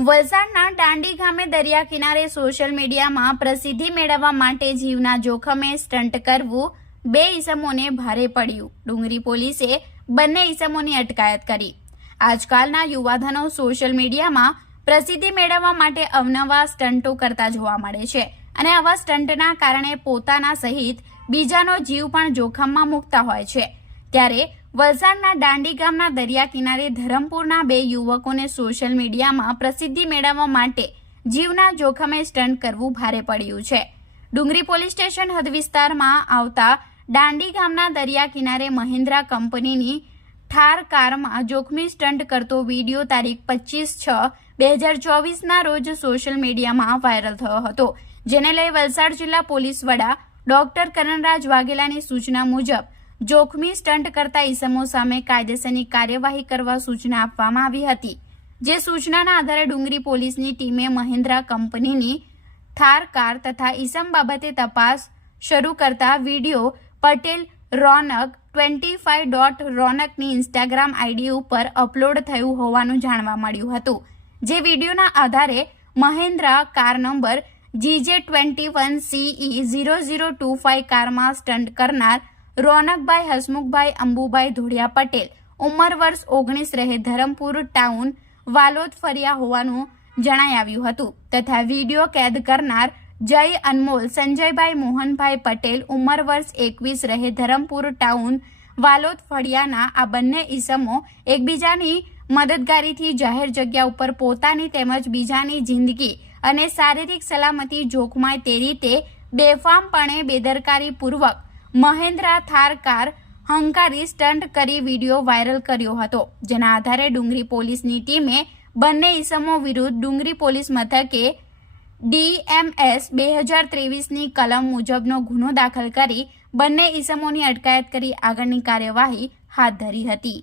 વલસાડના દાંડી ગામે દરિયા કિનારે સોશિયલ મીડિયામાં પ્રસિદ્ધિ મેળવવા માટે જીવના જોખમે સ્ટન્ટ કરવું બે ઈસમોને ભારે પડ્યું। ડુંગરી પોલીસે બંને ઈસમોની અટકાયત કરી। આજકાલના યુવાધનો સોશિયલ મીડિયામાં પ્રસિદ્ધિ મેળવવા માટે અવનવા સ્ટન્ટો કરતા જોવા મળે છે અને આવા સ્ટન્ટના કારણે પોતાના સહિત બીજાનો જીવ પણ જોખમમાં મૂકતા હોય છે। ત્યારે વલસાડના દાંડી ગામના દરિયા કિનારે ધરમપુરના બે યુવકોને સોશિયલ મીડિયામાં પ્રસિદ્ધિ મેળવવા માટે જીવના જોખમે સ્ટન્ટ કરવું ભારે પડ્યું છે। ડુંગરી પોલીસ સ્ટેશન હદ વિસ્તારમાં આવતા દાંડી ગામના દરિયા કિનારે મહિન્દ્રા કંપનીની ઠાર કારમાં જોખમી સ્ટન્ટ કરતો વિડીયો તારીખ 25/6/2024ના રોજ સોશિયલ મીડિયામાં વાયરલ થયો હતો, જેને લઈ વલસાડ જિલ્લા પોલીસ વડા ડોક્ટર કરણરાજ વાઘેલાની સૂચના મુજબ જોખમી સ્ટન્ટ કરતા ઈસમો સામે કાયદેસરની કાર્યવાહી કરવા સૂચના આપવામાં આવી હતી। જે સૂચનાના આધારે ડુંગરી પોલીસની ટીમે મહિન્દ્રા કંપનીની થાર કાર તથા ઈસમ બાબતે તપાસ શરૂ કરતા વિડીયો પટેલ રોનક 25 રોનકની ઇન્સ્ટાગ્રામ આઈડી ઉપર અપલોડ થયું હોવાનું જાણવા મળ્યું હતું। જે વિડીયોના આધારે મહિન્દ્રા કાર નંબર GJ21CE0025 કારમાં સ્ટન્ટ કરનાર રોનકભાઈ હસમુખભાઈ અંબુભાઈ ધોળિયા પટેલ ઉંમર વર્ષ 19 રહે ધરમપુર ટાઉન વાલોદ ફર્યા હોવાનું જણાઈ આવ્યું હતું તથા વિડીયો કેદ કરનાર જય અનમોલ સંજયભાઈ મોહનભાઈ પટેલ ઉંમર વર્ષ 21 રહે ધરમપુર ટાઉન વાલોદ ફળિયાના આ બંને ઈસમો એકબીજાની મદદગારીથી જાહેર જગ્યા ઉપર પોતાની તેમજ બીજાની જિંદગી અને શારીરિક સલામતી જોખમાય તે રીતે બેફામપણે બેદરકારીપૂર્વક મહિન્દ્રા થાર કાર હંકારી સ્ટન્ટ કરી વિડીયો વાયરલ કર્યો હતો। જેના આધારે ડુંગરી પોલીસની ટીમે બંને ઈસમો વિરુદ્ધ ડુંગરી પોલીસ મથકે DMS 2023ની કલમ મુજબનો ગુનો દાખલ કરી બંને ઈસમોની અટકાયત કરી આગળની કાર્યવાહી હાથ ધરી હતી।